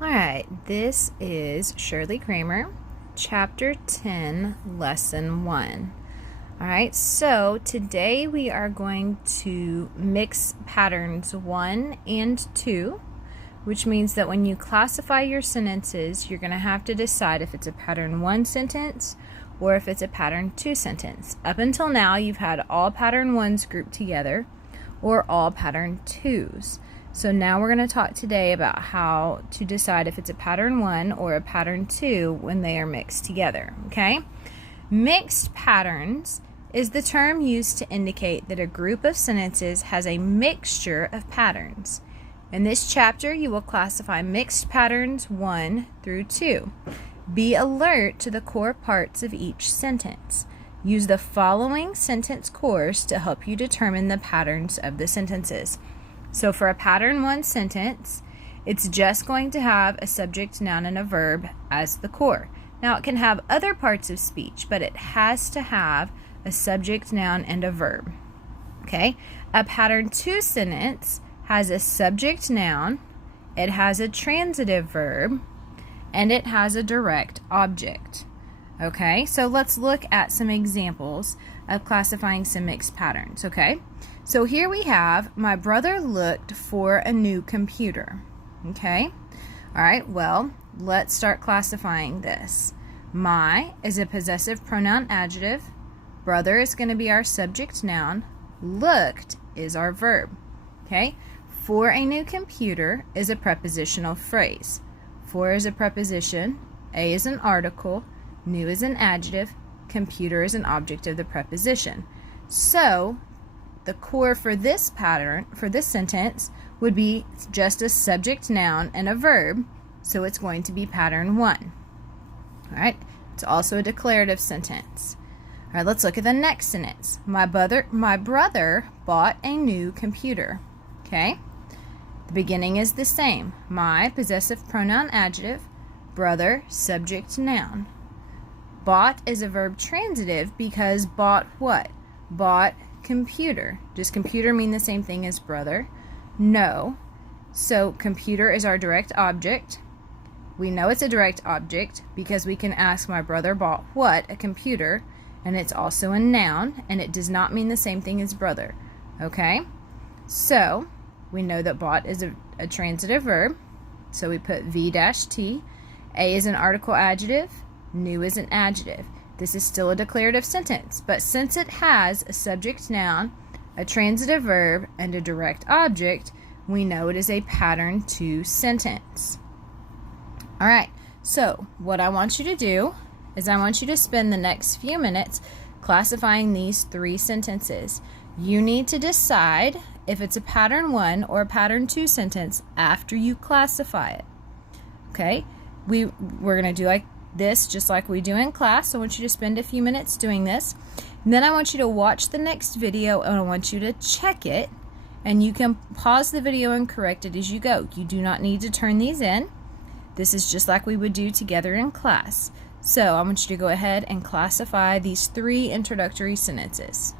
All right, this is Shurley Kramer, Chapter 10, Lesson 1. All right, so today we are going to mix patterns 1 and 2, which means that when you classify your sentences, you're going to have to decide if it's a pattern 1 sentence or if it's a pattern 2 sentence. Up until now, you've had all pattern 1s grouped together or all pattern 2s. So now we're going to talk today about how to decide if it's a pattern 1 or a pattern 2 when they are mixed together, okay? Mixed patterns is the term used to indicate that a group of sentences has a mixture of patterns. In this chapter, you will classify mixed patterns 1 through 2. Be alert to the core parts of each sentence. Use the following sentence cores to help you determine the patterns of the sentences. So for a pattern 1 sentence, it's just going to have a subject, noun, and a verb as the core. Now it can have other parts of speech, but it has to have a subject, noun, and a verb. Okay? A pattern 2 sentence has a subject, noun, it has a transitive verb, and it has a direct object. Okay? So let's look at some examples of classifying some mixed patterns, okay? So here we have, my brother looked for a new computer, okay? All right, well, let's start classifying this. My is a possessive pronoun adjective. Brother is going to be our subject noun. Looked is our verb, okay? For a new computer is a prepositional phrase. For is a preposition, a is an article, new is an adjective, computer is an object of the preposition. So the core for this pattern, for this sentence, would be just a subject, noun, and a verb, so it's going to be pattern 1. All right, it's also a declarative sentence. All right, let's look at the next sentence. My brother bought a new computer. Okay, the beginning is the same. My, possessive pronoun adjective, brother, subject, noun. Bought is a verb transitive because bought what? Bought computer. Does computer mean the same thing as brother? No. So computer is our direct object. We know it's a direct object because we can ask my brother bought what? A computer. And it's also a noun, and it does not mean the same thing as brother. Okay? So we know that bought is a transitive verb. So we put V-T. A is an article adjective. New is an adjective. This is still a declarative sentence, but since it has a subject noun, a transitive verb, and a direct object, we know it is a pattern 2 sentence. All right, so what I want you to do is I want you to spend the next few minutes classifying these 3 sentences. You need to decide if it's a pattern 1 or a pattern 2 sentence after you classify it. Okay, we're going to do like this just like we do in class. So I want you to spend a few minutes doing this. And then I want you to watch the next video and I want you to check it. And you can pause the video and correct it as you go. You do not need to turn these in. This is just like we would do together in class. So I want you to go ahead and classify these 3 introductory sentences.